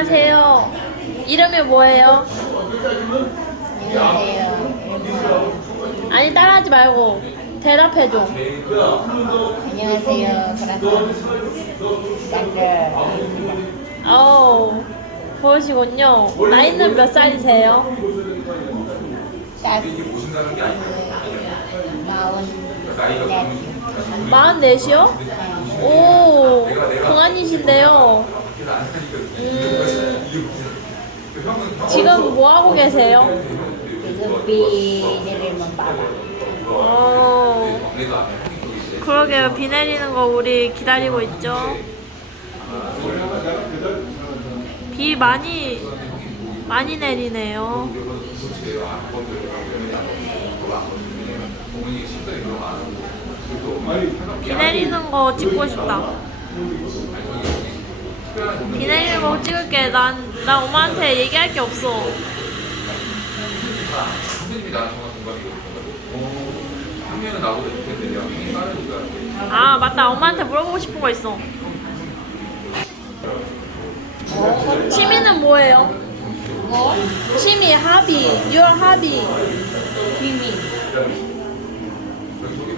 안녕하세요. 이름이 뭐예요? 안녕하세요. 아니 따라하지 말고 대답해줘. 안녕하세요. 브라더. 어우 그러시군요. 나이는 몇 살이세요? 마흔 네. 마흔넷이요? 네. 오 동안이신데요. 일을 안 하니까 음. 형은 지금 뭐 하고 계세요? 비 내리면 막아. 어. 그러게요. 비 내리는 거 우리 기다리고 있죠. 비 많이 많이 내리네요. 비 내리는 거 찍고 싶다. 비내일보 찍을게. 난, 난 엄마한테 얘기할 게 없어. 아, 맞다. 엄마한테 물어보고 싶은 거 있어. 취미는 뭐예요? 뭐? 취미, hobby, your 하비. 비밀.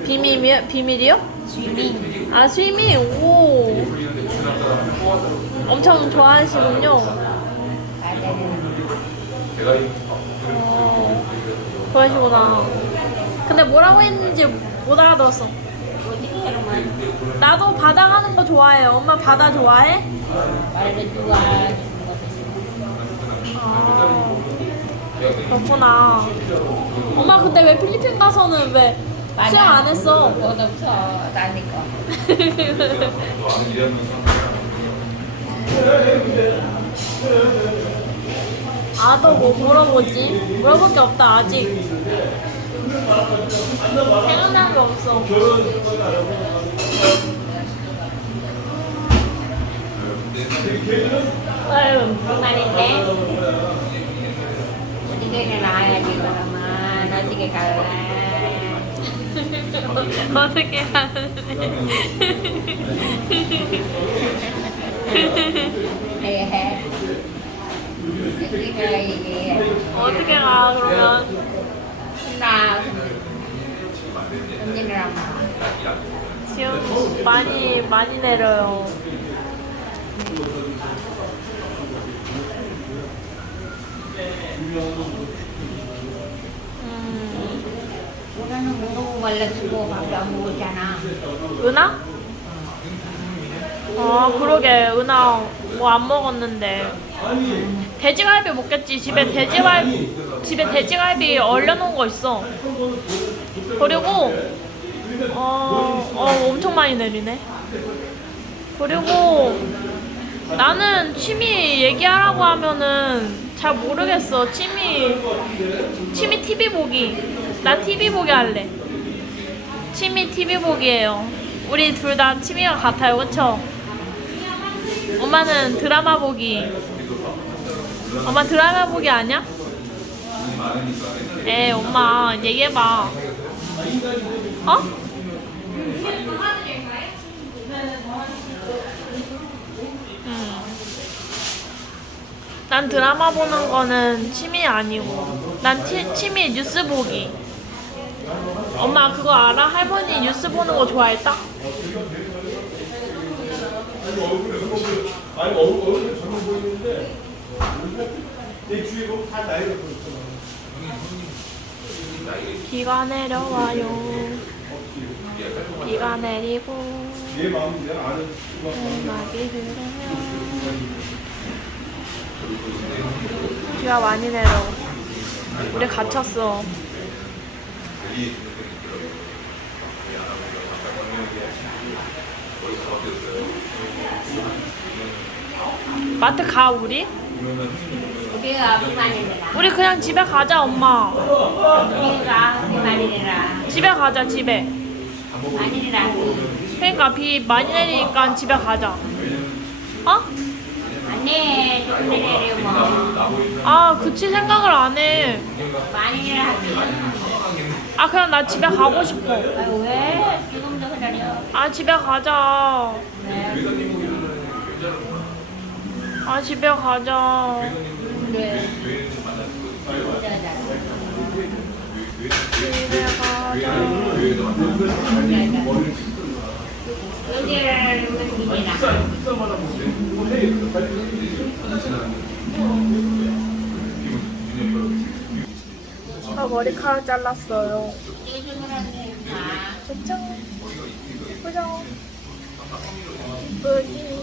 비밀, 비밀이요? 스위밍. 아, 취미? 오. 엄청 좋아하시군요. 어, 어, 좋아하시구나. 근데 뭐라고 했는지 못 알아들었어. 나도 바다 가는 거 좋아해. 엄마 바다 좋아해? 아, 그렇구나. 엄마 근데 왜 필리핀 가서는 왜 수영 안 했어? 못 없어. 나니까. 아도 뭐 물어보지? 물어볼 게 없다 아직 생각난 게 없어 아닌데? 어떻게 나와야지 그러면 어떻게 갈래? 어떻게 할래? 어떻게 가 그러면 나 언니랑 지금 많이 많이 내려요. 음, 우리는 먹고 말래 주고 밥도 안 먹었잖아. 은하? 아 그러게. 은하 뭐 안 먹었는데. 돼지갈비 먹겠지. 집에 돼지갈비 집에 돼지갈비 얼려놓은 거 있어. 그리고 어, 어 엄청 많이 내리네. 그리고 나는 취미 얘기하라고 하면은 잘 모르겠어. 취미 취미 TV 보기. 나 TV 보기 할래. 취미 TV 보기예요. 우리 둘 다 취미가 같아요. 그쵸? 엄마는 드라마 보기. 엄마 드라마 보기 아니야? 에 엄마 얘기해봐. 어? 음. 난 드라마 보는 거는 취미 아니고 난 치, 취미 뉴스 보기. 엄마 그거 알아? 할머니 뉴스 보는 거 좋아했다? 아니 얼굴이 젊어 보여. 아니 얼굴이 젊어 보이는데 내 주위에 보면 다 나이가 보였잖아. 비가 내려와요. 비가 내리고 내 마음이 내가 아는 음악이 흐르면 비가 많이 내려. 우리 갇혔어. 마트 가 우리? 우리 그냥 집에 가자 엄마. 우리가 비만이 되라. 집에 가자 집에. 많이 되라. 그러니까 비 많이 내리니까 집에 가자. 어? 안 해. 조금 내려 뭐. 아 그치 생각을 안 해. 많이 되라. 아 그냥 나 집에 가고 싶어. 아 왜? 기다려. 아 집에 가자. 아 집에 가자. 왜? 집에 가자. 여기랑 여기 머리카락 잘랐어요. 그쵸? 그죠? 이쁘지?